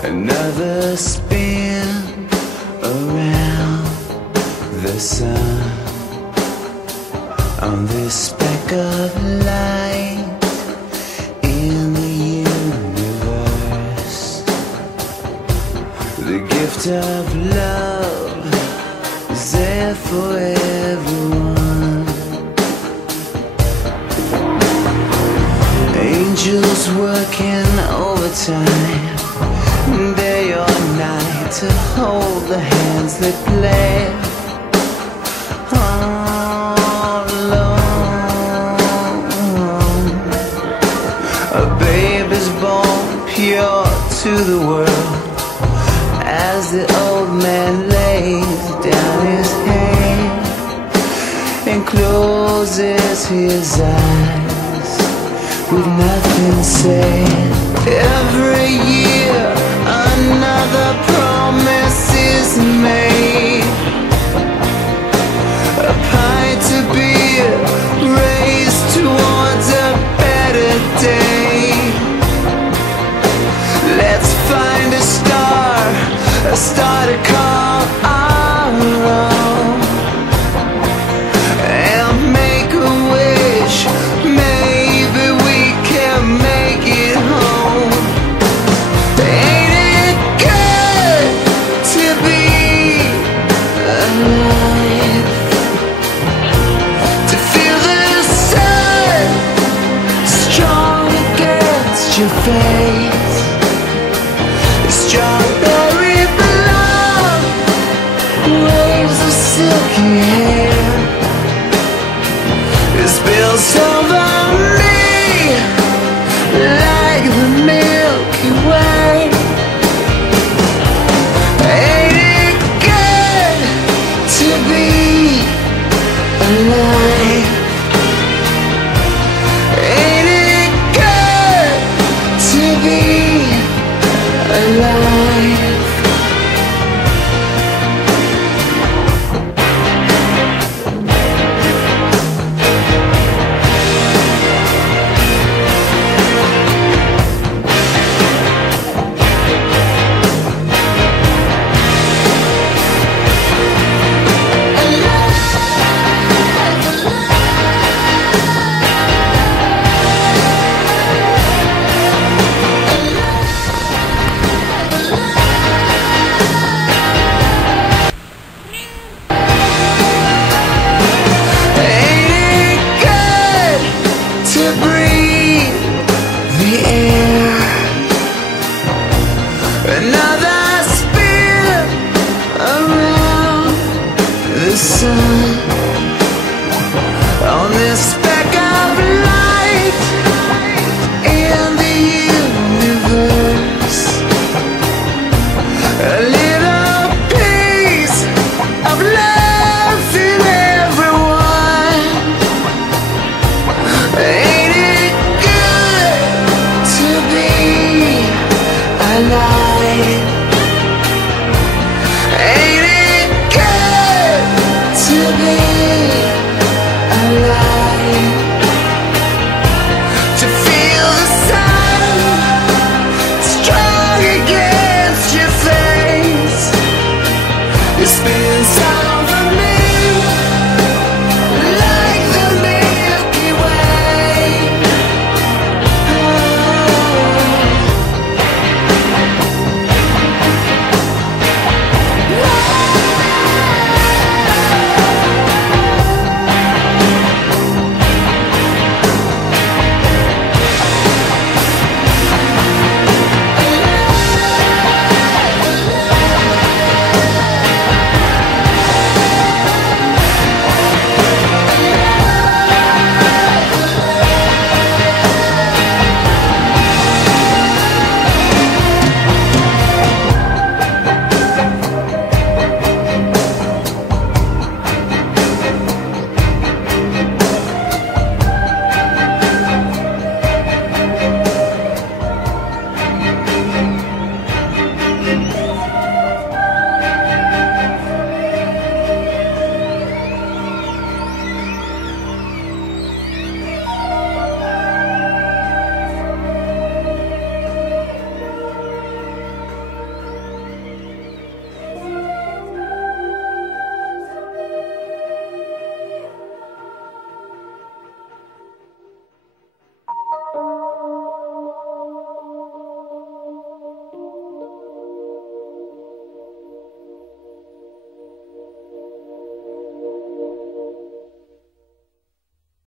Another spin around the sun on this speck of light in the universe. The gift of love is there for everyone. Angels working overtime day or night to hold the hands that play all alone. A babe is born pure to the world as the old man lays down his head and closes his eyes with nothing said. Every year another promise is made, a pint of beer raised towards a better day. Let's find a star to call our own, and make a wish. Maybe we can make it home. Ain't it good to be alive? To feel the sun strong against your face.